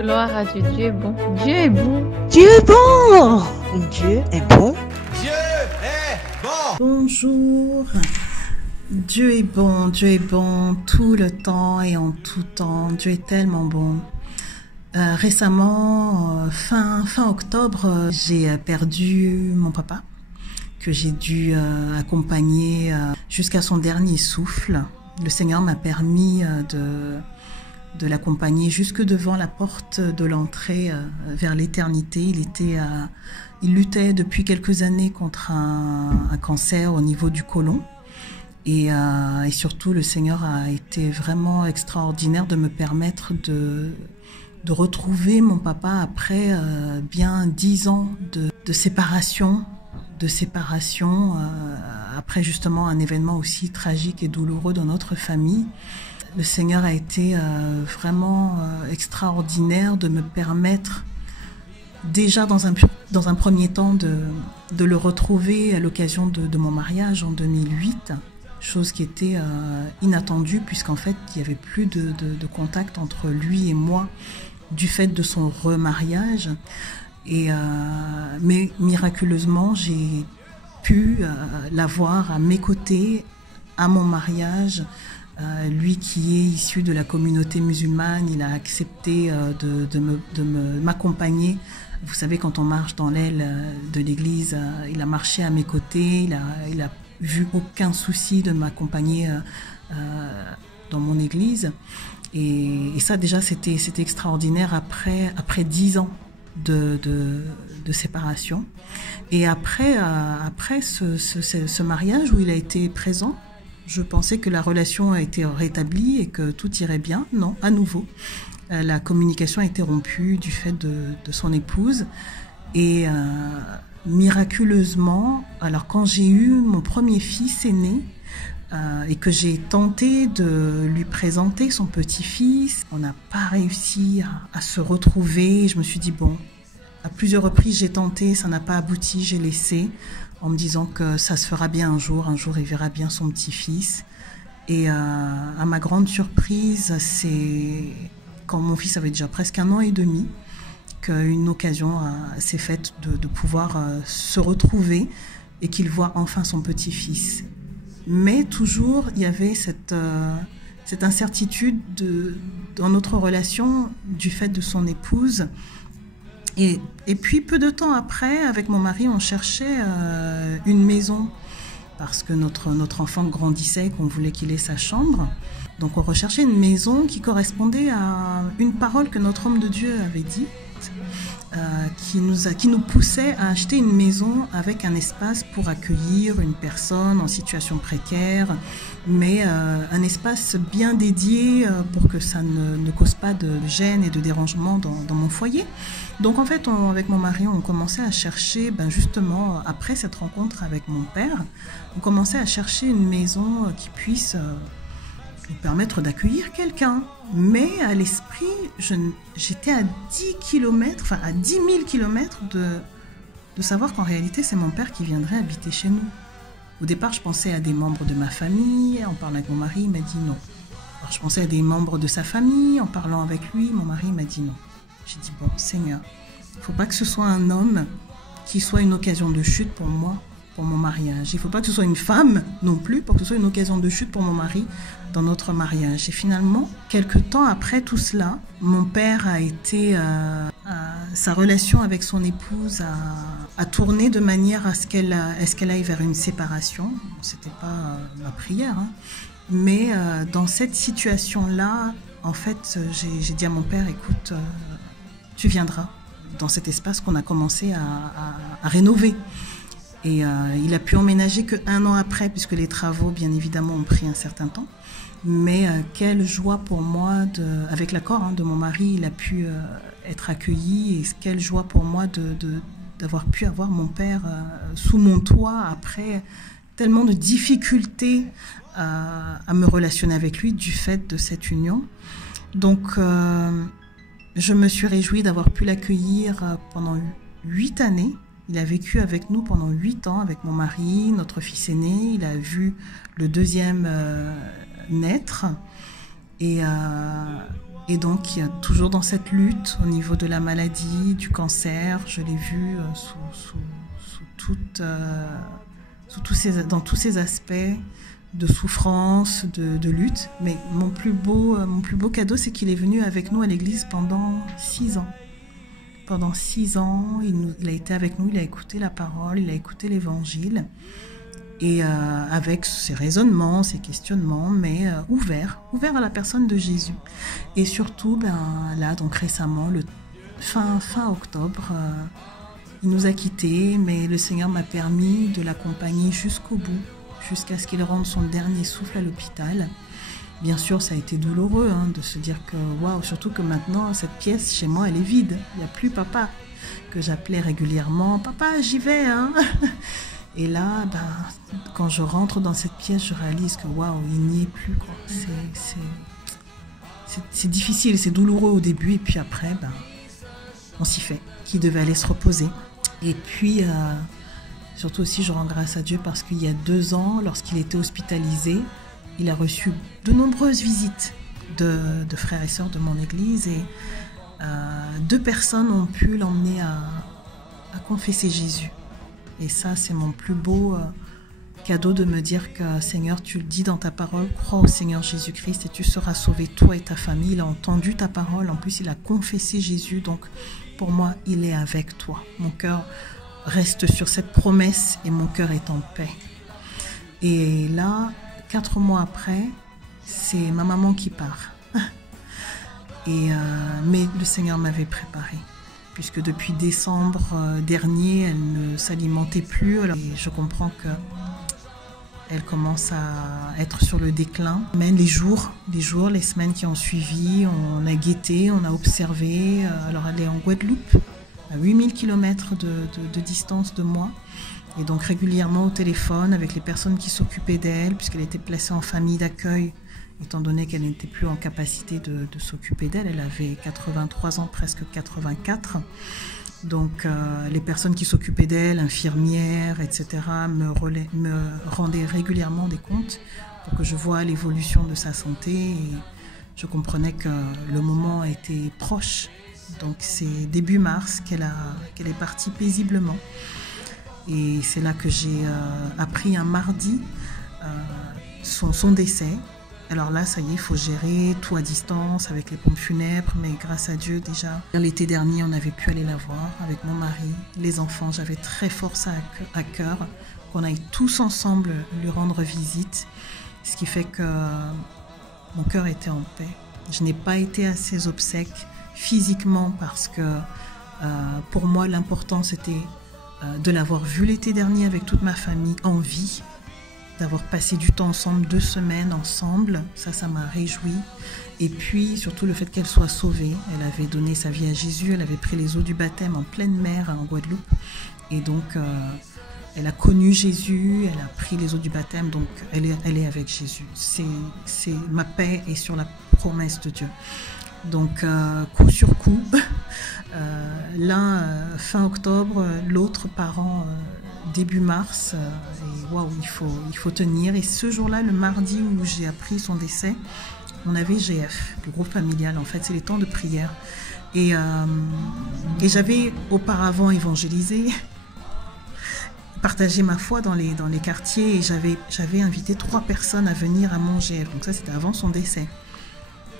Gloire à Dieu. Dieu est bon. Dieu est bon. Dieu est bon. Dieu est bon. Dieu est bon. Bonjour. Dieu est bon tout le temps et en tout temps. Dieu est tellement bon. Récemment, fin octobre, j'ai perdu mon papa, que j'ai dû accompagner jusqu'à son dernier souffle. Le Seigneur m'a permis de l'accompagner jusque devant la porte de l'entrée vers l'éternité. Il luttait depuis quelques années contre un cancer au niveau du côlon. Et surtout, le Seigneur a été vraiment extraordinaire de me permettre de retrouver mon papa après bien 10 ans de séparation, après justement un événement aussi tragique et douloureux dans notre famille. Le Seigneur a été vraiment extraordinaire de me permettre déjà dans un premier temps de le retrouver à l'occasion de mon mariage en 2008, chose qui était inattendue puisqu'en fait il n'y avait plus de contact entre lui et moi du fait de son remariage. Mais miraculeusement, j'ai pu l'avoir à mes côtés à mon mariage. Lui qui est issu de la communauté musulmane, il a accepté de m'accompagner. Vous savez, quand on marche dans l'aile de l'église, il a marché à mes côtés, il a vu aucun souci de m'accompagner dans mon église. Et ça déjà c'était extraordinaire après 10 ans de séparation. Et après ce mariage où il a été présent, je pensais que la relation a été rétablie et que tout irait bien. Non, à nouveau, la communication a été rompue du fait de son épouse. Et miraculeusement, alors quand j'ai eu mon premier fils aîné, et que j'ai tenté de lui présenter son petit-fils, on n'a pas réussi à se retrouver. Je me suis dit, bon, à plusieurs reprises j'ai tenté, ça n'a pas abouti, j'ai laissé, en me disant que ça se fera bien un jour il verra bien son petit-fils. Et à ma grande surprise, c'est quand mon fils avait déjà presque 1 an et demi, qu'une occasion s'est faite de pouvoir se retrouver et qu'il voit enfin son petit-fils. Mais toujours, il y avait cette incertitude dans notre relation du fait de son épouse. Et puis, peu de temps après, avec mon mari, on cherchait une maison parce que notre enfant grandissait, qu'on voulait qu'il ait sa chambre. Donc, on recherchait une maison qui correspondait à une parole que notre homme de Dieu avait dit. Qui nous poussait à acheter une maison avec un espace pour accueillir une personne en situation précaire, mais un espace bien dédié pour que ça ne cause pas de gêne et de dérangement dans mon foyer. Donc en fait, avec mon mari, on commençait à chercher, justement, après cette rencontre avec mon père, on commençait à chercher une maison qui puisse nous permettre d'accueillir quelqu'un. Mais à l'esprit, j'étais à 10 000 kilomètres de savoir qu'en réalité, c'est mon père qui viendrait habiter chez nous. Au départ, je pensais à des membres de ma famille. En parlant avec mon mari, il m'a dit non. Alors, je pensais à des membres de sa famille. En parlant avec lui, mon mari m'a dit non. J'ai dit, bon, Seigneur, il ne faut pas que ce soit un homme qui soit une occasion de chute pour moi, pour mon mariage. Il ne faut pas que ce soit une femme non plus pour que ce soit une occasion de chute pour mon mari dans notre mariage. Et finalement, quelques temps après tout cela, mon père sa relation avec son épouse a tourné de manière à ce qu'elle aille vers une séparation. C'était pas ma prière, hein. Mais dans cette situation-là, en fait, j'ai dit à mon père, écoute, tu viendras dans cet espace qu'on a commencé à rénover. Et il a pu emménager qu'1 an après, puisque les travaux, bien évidemment, ont pris un certain temps. Mais quelle joie pour moi, avec l'accord de mon mari, il a pu être accueilli. Et quelle joie pour moi d'avoir pu avoir mon père sous mon toit après tellement de difficultés à me relationner avec lui du fait de cette union. Donc, je me suis réjouie d'avoir pu l'accueillir pendant 8 années. Il a vécu avec nous pendant 8 ans, avec mon mari, notre fils aîné. Il a vu le deuxième naître. Et Et donc, toujours dans cette lutte au niveau de la maladie, du cancer, je l'ai vu dans tous ces aspects de souffrance, de lutte. Mais mon plus beau cadeau, c'est qu'il est venu avec nous à l'église pendant 6 ans. Pendant 6 ans, il a été avec nous, il a écouté la parole, il a écouté l'évangile. Et avec ses raisonnements, ses questionnements, mais ouvert à la personne de Jésus. Et surtout, là, donc récemment, le fin octobre, il nous a quittés, mais le Seigneur m'a permis de l'accompagner jusqu'au bout, jusqu'à ce qu'il rende son dernier souffle à l'hôpital. Bien sûr, ça a été douloureux de se dire que, waouh, surtout que maintenant, cette pièce chez moi, elle est vide. Il n'y a plus papa, que j'appelais régulièrement. Papa, j'y vais, hein. Et là, quand je rentre dans cette pièce, je réalise que waouh, il n'y est plus, quoi. C'est difficile, c'est douloureux au début, et puis après, on s'y fait. Qui devait aller se reposer. Et puis, surtout aussi, je rends grâce à Dieu parce qu'il y a 2 ans, lorsqu'il était hospitalisé, il a reçu de nombreuses visites de frères et sœurs de mon église, et 2 personnes ont pu l'emmener à confesser Jésus. Et ça, c'est mon plus beau cadeau, de me dire que, Seigneur, tu le dis dans ta parole, crois au Seigneur Jésus-Christ et tu seras sauvé, toi et ta famille. Il a entendu ta parole, en plus il a confessé Jésus, donc pour moi, il est avec toi. Mon cœur reste sur cette promesse et mon cœur est en paix. Et là, 4 mois après, c'est ma maman qui part. Mais le Seigneur m'avait préparé, puisque depuis décembre dernier, elle ne s'alimentait plus. Et je comprends qu'elle commence à être sur le déclin. Mais les jours, les semaines qui ont suivi, on a guetté, on a observé. Alors elle est en Guadeloupe, à 8000 km de distance de moi. Et donc régulièrement au téléphone avec les personnes qui s'occupaient d'elle, puisqu'elle était placée en famille d'accueil, étant donné qu'elle n'était plus en capacité de s'occuper d'elle. Elle avait 83 ans, presque 84. Donc les personnes qui s'occupaient d'elle, infirmières, etc., me rendaient régulièrement des comptes pour que je voie l'évolution de sa santé. Et je comprenais que le moment était proche. Donc c'est début mars qu'elle est partie paisiblement. Et c'est là que j'ai appris un mardi son décès. Alors là, ça y est, il faut gérer tout à distance avec les pompes funèbres, mais grâce à Dieu, déjà, l'été dernier, on avait pu aller la voir avec mon mari, les enfants. J'avais très fort ça à cœur, qu'on aille tous ensemble lui rendre visite, ce qui fait que mon cœur était en paix. Je n'ai pas été à ses obsèques physiquement parce que pour moi, l'important, c'était de l'avoir vue l'été dernier avec toute ma famille en vie, d'avoir passé du temps ensemble, 2 semaines ensemble, ça m'a réjoui. Et puis surtout le fait qu'elle soit sauvée. Elle avait donné sa vie à Jésus, elle avait pris les eaux du baptême en pleine mer en Guadeloupe. Et donc elle a connu Jésus, elle a pris les eaux du baptême, donc elle est avec Jésus. Ma paix est sur la promesse de Dieu. Donc coup sur coup, l'un fin octobre, l'autre parent début mars, et waouh, il faut tenir. Et ce jour-là, le mardi où j'ai appris son décès, on avait GF, le groupe familial, en fait, c'est les temps de prière. Et j'avais auparavant évangélisé, partagé ma foi dans les quartiers, et j'avais invité 3 personnes à venir à mon GF. Donc ça, c'était avant son décès.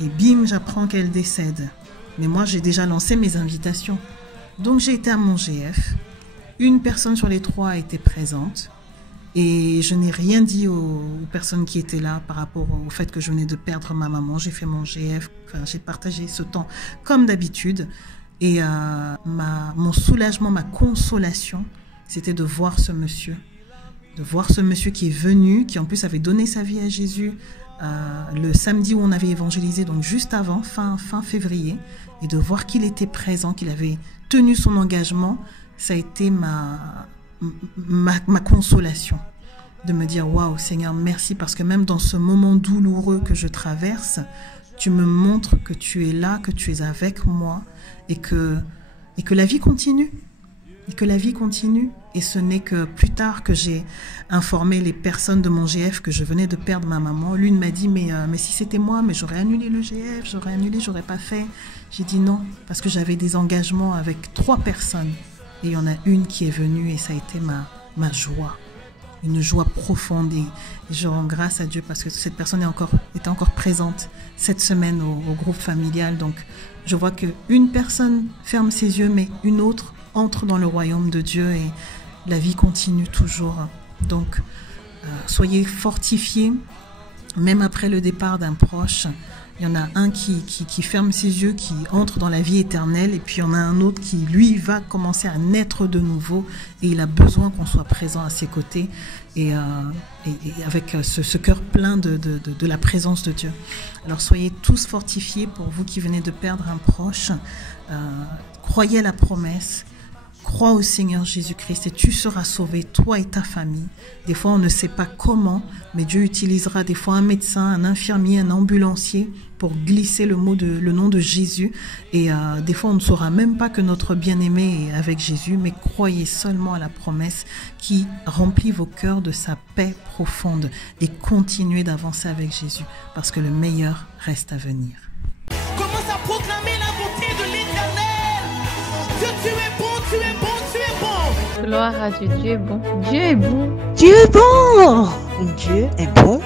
Et bim, j'apprends qu'elle décède. Mais moi, j'ai déjà lancé mes invitations. Donc j'ai été à mon GF. Une personne sur les 3 était présente. Et je n'ai rien dit aux personnes qui étaient là par rapport au fait que je venais de perdre ma maman. J'ai fait mon GF, j'ai partagé ce temps comme d'habitude. Et mon soulagement, ma consolation, c'était de voir ce monsieur. De voir ce monsieur qui est venu, qui en plus avait donné sa vie à Jésus le samedi où on avait évangélisé, donc juste avant, fin février. Et de voir qu'il était présent, qu'il avait tenu son engagement, ça a été ma consolation, de me dire waouh Seigneur, merci, parce que même dans ce moment douloureux que je traverse, tu me montres que tu es là, que tu es avec moi, et que la vie continue. et que la vie continue. Et ce n'est que plus tard que j'ai informé les personnes de mon GF que je venais de perdre ma maman. L'une m'a dit, mais si c'était moi, mais j'aurais annulé le GF, j'aurais pas fait. J'ai dit non, parce que j'avais des engagements avec 3 personnes. Et il y en a une qui est venue et ça a été ma joie. Une joie profonde et je rends grâce à Dieu parce que cette personne était encore présente cette semaine au groupe familial. Donc je vois qu'une personne ferme ses yeux, mais une autre entre dans le royaume de Dieu et la vie continue toujours. Donc soyez fortifiés, même après le départ d'un proche. Il y en a un qui ferme ses yeux, qui entre dans la vie éternelle, et puis il y en a un autre qui, lui, va commencer à naître de nouveau, et il a besoin qu'on soit présent à ses côtés, et avec ce cœur plein de la présence de Dieu. Alors soyez tous fortifiés pour vous qui venez de perdre un proche. Croyez à la promesse. Crois au Seigneur Jésus-Christ et tu seras sauvé, toi et ta famille. Des fois, on ne sait pas comment, mais Dieu utilisera des fois un médecin, un infirmier, un ambulancier pour glisser le nom de Jésus. Et des fois, on ne saura même pas que notre bien-aimé est avec Jésus, mais croyez seulement à la promesse qui remplit vos cœurs de sa paix profonde et continuez d'avancer avec Jésus parce que le meilleur reste à venir. Commence à proclamer la bonté de l'Éternel. Dieu, tu es bon, tu es bon, tu es bon. Gloire à Dieu, Dieu est bon. Dieu est bon. Dieu est bon. Dieu est bon.